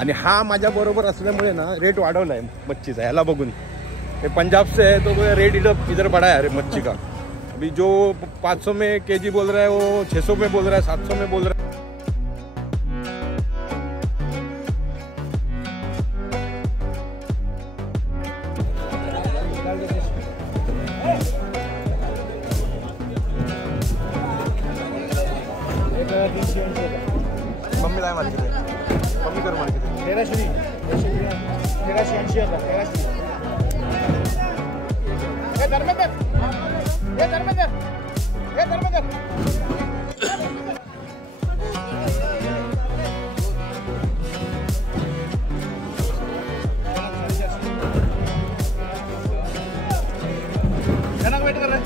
आणि हा माझ्या बरोबर असल्यामुळे ना रेट वाढवला है मच्छीचा, ह्याला बघून। ये पंजाब से है तो रेट इधर बढ़ा है मच्छी का। अभी जो 500 में केजी बोल रहा है वो 600 में बोल रहा है, 700 में बोल रहा है। मम्मी काय मार्केट आहे, कमी कर मार्केट आहे 1380 होता 1380। हे धर्मेंद्र, हे धर्मेंद्र, हे धर्मेंद्र। क्या वेट कर रहे हैं?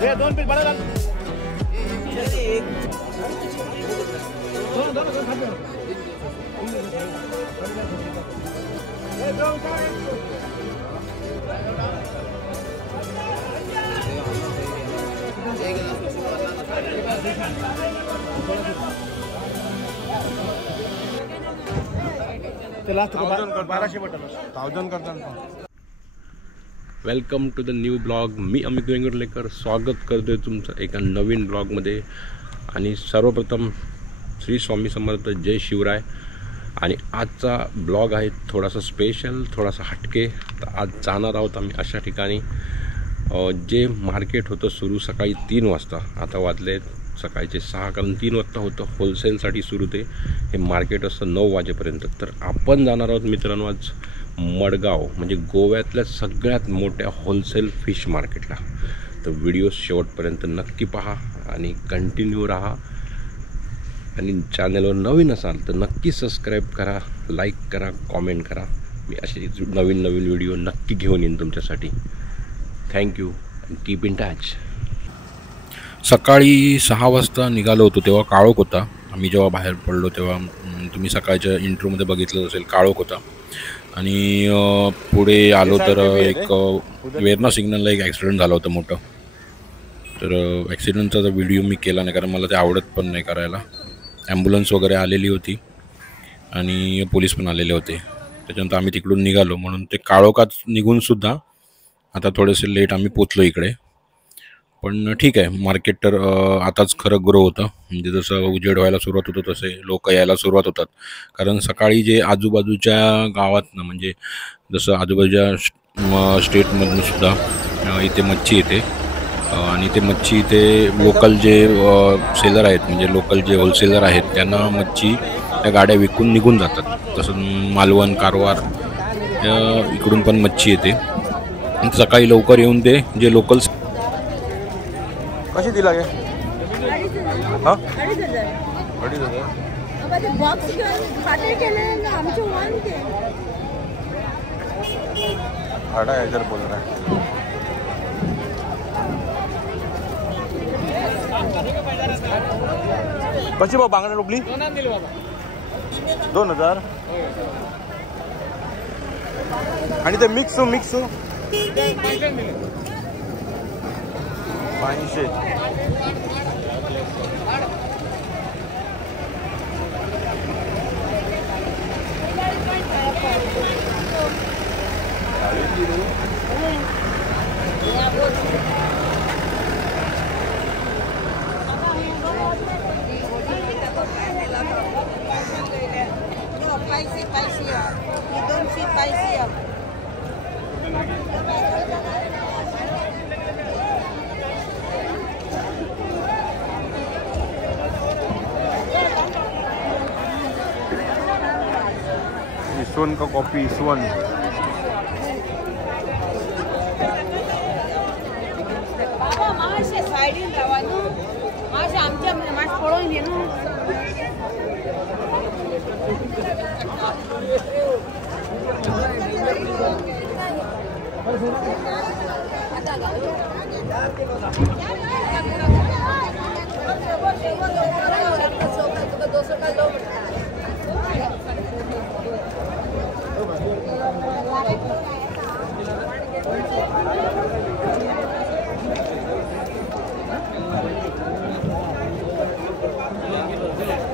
ये दोन पीस बड़ा डाल, दोनों लास्ट 1200 बटन 1000 करता। Welcome to the new blog. मी अमित वेंगुर्लेकर स्वागत करतोय तुमचं एका नवीन ब्लॉगमध्ये। आणि सर्वप्रथम श्री स्वामी समर्थ, जय शिवराय। आणि आजचा ब्लॉग आहे थोडासा स्पेशल, थोडासा हटके। तर आज जाणार आहोत आम्ही अशा ठिकाणी जे मार्केट होतं सुरू सकाळी 3 वाजता, आता वाजले सकाळचे 6, कारण 3 वाजता होतं होलसेलसाठी सुरू ते हे मार्केट असतं 9 वाजेपर्यंत। तर आपण जाणार आहोत मित्रांनो आज मडगाव, म्हणजे गोव्यातल्या सगळ्यात मोठ्या होलसेल फिश मार्केटला। तर व्हिडिओ शेवटपर्यंत नक्की पहा आणि कंटिन्यू राहा। आणि चॅनलवर नवीन असाल तर नक्की सबस्क्राईब करा, लाईक करा, कॉमेंट करा। मी असे नवीन व्हिडिओ नक्की घेऊन येईन तुमच्यासाठी। Thank you and keep in touch. सकाळी 6 वाजता निघालो होतो तेव्हा काळोख होता। आम्ही जेव्हा बाहेर पडलो तेव्हा तुम्ही सकाळच्या इंट्रोमध्ये बघितलं असेल, काळोख होता। आणि पुढे आलो तर एक वेरणा सिग्नलला एक ॲक्सिडेंट झालं होतं मोठं। तर ॲक्सिडेंटचा जर व्हिडिओ मी केला नाही, कारण मला ते आवडत पण नाही करायला। ॲम्ब्युलन्स वगैरे आलेली होती आणि पोलीस पण आलेले होते। त्याच्यानंतर आम्ही तिकडून निघालो, म्हणून ते काळोखात निघूनसुद्धा आता थोडेसे लेट आम्ही पोचलो इकडे। पण ठीक आहे, मार्केट तर आताच खरं ग्रो होतं। म्हणजे जसं उजेड व्हायला सुरुवात होतं तसे लोक यायला सुरुवात होतात। कारण सकाळी जे आजूबाजूच्या गावातनं, म्हणजे जसं आजूबाजूच्या स्टेटमधूनसुद्धा इथे मच्छी येते। आणि ते मच्छी इथे लोकल जे सेलर आहेत, म्हणजे लोकल जे होलसेलर आहेत, त्यांना मच्छी त्या गाड्या विकून निघून जातात। तसं मालवण, कारवार इकडून पण मच्छी येते। सकाळी लवकर येऊन ते जे लोकल कशी दिला गे? हां 2,500 बोल रहा है। कशी भाऊ बांगडा रुपली? 2000। आणि ते मिक्स 500। इसवन का कॉफी, इसवन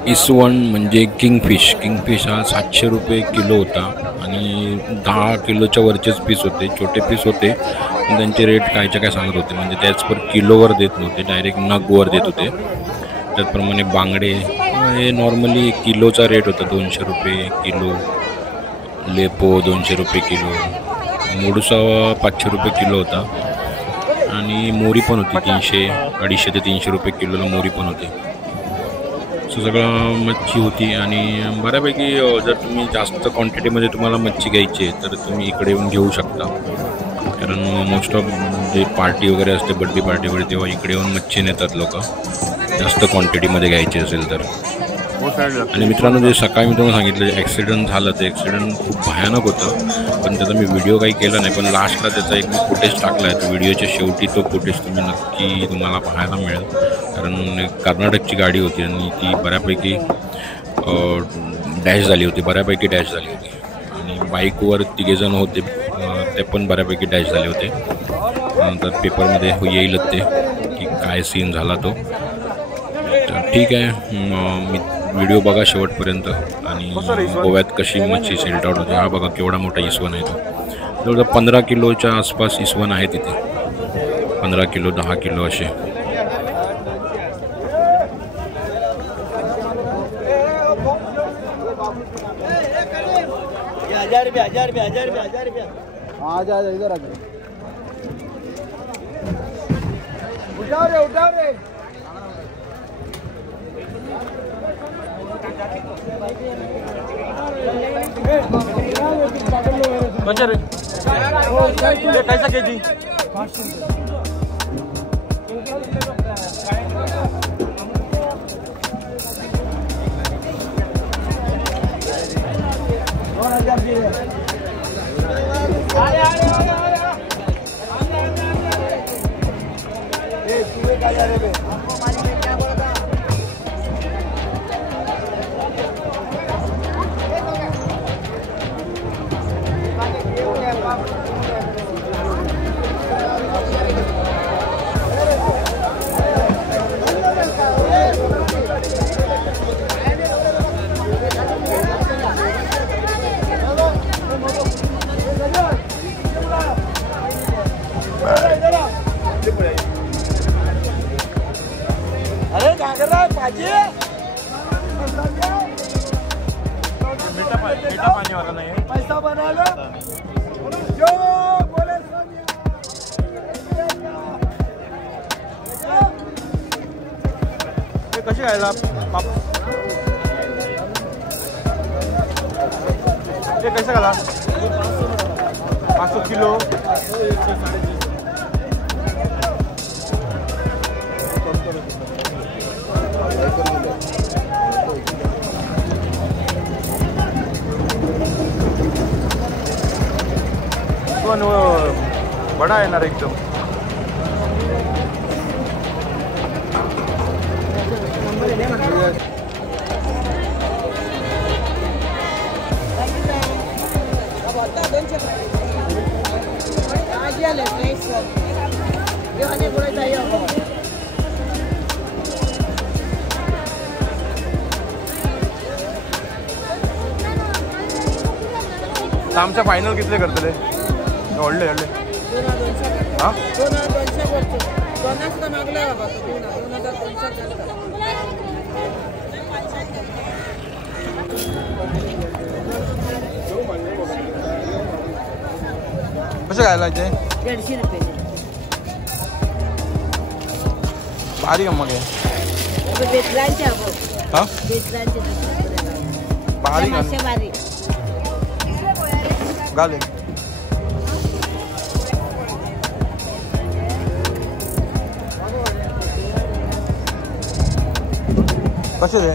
इसवण म्हणजे किंगफिश हा 700 रुपये किलो होता आणि 10 किलोच्या वरचेच पीस होते, छोटे पीस होते पण त्यांचे रेट कायच्या काय सांगत होते, म्हणजे त्याच पर किलोवर देत नव्हते, डायरेक्ट नगवर देत होते. त्याचप्रमाणे बांगडे हे नॉर्मली किलोचा रेट होता 200 रुपये किलो, लेपो 200 रुपये किलो, मोडूसा 500 रुपये किलो होता आणि मोरी पण होती 250 ते 300 रुपये किलोला मोरी पण होती. सो सगळं मच्छी होती आणि बऱ्यापैकी जर तुम्ही जास्त क्वांटिटीमध्ये तुम्हाला मच्छी घ्यायची आहे तर तुम्ही इकडे येऊन घेऊ शकता, कारण मोस्ट ऑफ जे पार्टी वगैरे असते, बर्थडे पार्टी वगैरे, तेव्हा इकडे येऊन मच्छी नेतात लोक जास्त क्वांटिटीमध्ये घ्यायची असेल तर. आणि मित्रांनो, जे सकाळी मी तुम्हाला सांगितलं ॲक्सिडेंट झालं, ते ॲक्सिडेंट खूप भयानक होतं, पण त्याचा मी व्हिडिओ काही केला नाही, पण लास्टला त्याचा एक फुटेज टाकला आहे. तो व्हिडिओच्या शेवटी तो फुटेज तुम्ही नक्की तुम्हाला पाहायला मिळेल, कारण कर्नाटकची गाडी होती आणि ती बऱ्यापैकी डॅश झाली होती आणि बाईकवर 3 जण होते, ते पण बऱ्यापैकी डॅश झाले होते. नंतर पेपरमध्ये येईलच ते की काय सीन झाला तो. तर ठीक आहे, मी व्हिडिओ बघा शेवटपर्यंत आणि गोव्यात कशी मच्छी सेल्ट आउट होते. हा बघा केवढा मोठा इसवण आहे तो, जवळजवळ 15 किलोच्या आसपास इसवण आहे तिथे, 15 किलो 10 किलो असे. कैसा केजी? मीठा पानी वाला नहीं है, पैसा बना लो जो बोले कशी खायला ते कैसे खाला 500 किलो. बड़ा है ना एकदम. आमच्या फायनल कितले करतले? व्हडले हां 2200 करतो. 200 मागला बाबा, 2200 कसे खायला ते 150 रुपये भारी मग आहे. बेसलांचे हां बेसलांचे भारी भारी गाले कसे रे?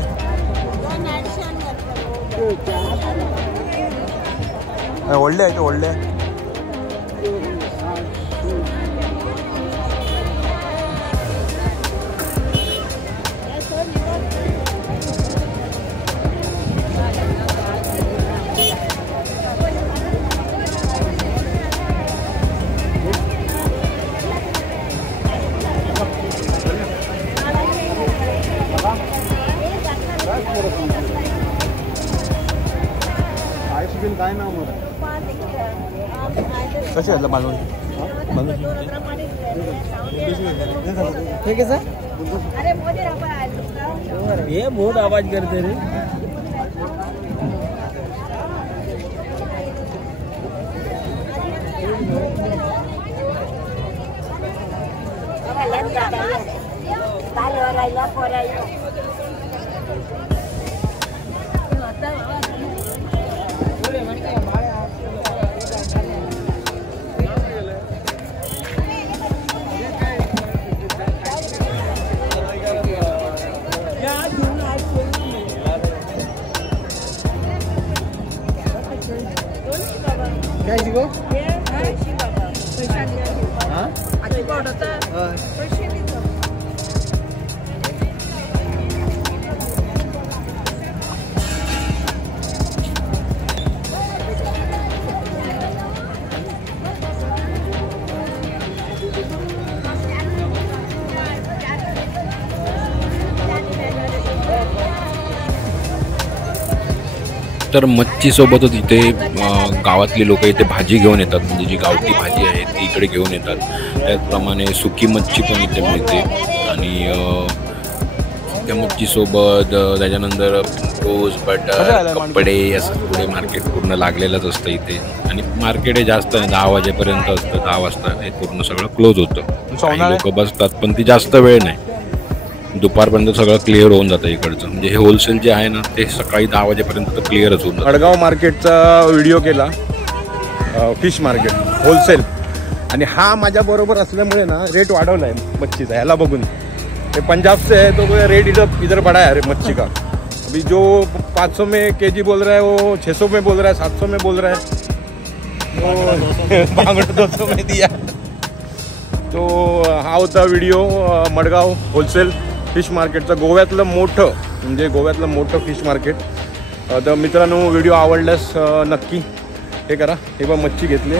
ಒಳ್ಳೆ ಆಯ್ತು ಒಳ್ಳೆ. कसे घातलं बांधून ठीक है सर। ये बहुत आवाज करते रे। काय शिको? तर मच्छीसोबतच इथे गावातली लोक इथे भाजी घेऊन येतात, म्हणजे जी गावठी भाजी आहे ती इकडे घेऊन येतात. त्याचप्रमाणे सुकी मच्छी पण इथे मिळते आणि त्या मच्छीसोबत त्याच्यानंतर रोज बटर कपडे असं पुढे मार्केट पूर्ण लागलेलंच असतं इथे. आणि मार्केट हे जास्त 10 वाजेपर्यंत असतं. 10 वाजता हे पूर्ण सगळं क्लोज होतं. काही लोक बसतात पण ती जास्त वेळ नाही, दुपारपर्यंत सगळं क्लिअर होऊन जातं इकडचं. म्हणजे हे होलसेल जे आहे ना ते सकाळी 10 वाजेपर्यंत तर क्लिअरच होऊन जातं. अडगाव मार्केटचा व्हिडिओ केला, फिश मार्केट होलसेल, आणि हा माझ्याबरोबर असल्यामुळे ना रेट वाढवला आहे मच्छीचा. ह्याला बघून ये पंजाब से है तो रेट इधर बढ़ा है मच्छी का. अभी जो 500 में केजी बोल रहा है वो 600 में बोल रहा है, 700 में बोल रहा है, बांगड़ा 200 में दिया. तो हा होता व्हिडिओ मडगाव होलसेल फिश मार्केटचा, गोव्यातलं मोठं, म्हणजे गोव्यातलं मोठं फिश मार्केट. तर मित्रांनो व्हिडिओ आवडल्यास नक्की हे करा. हे पण मच्छी घेतली.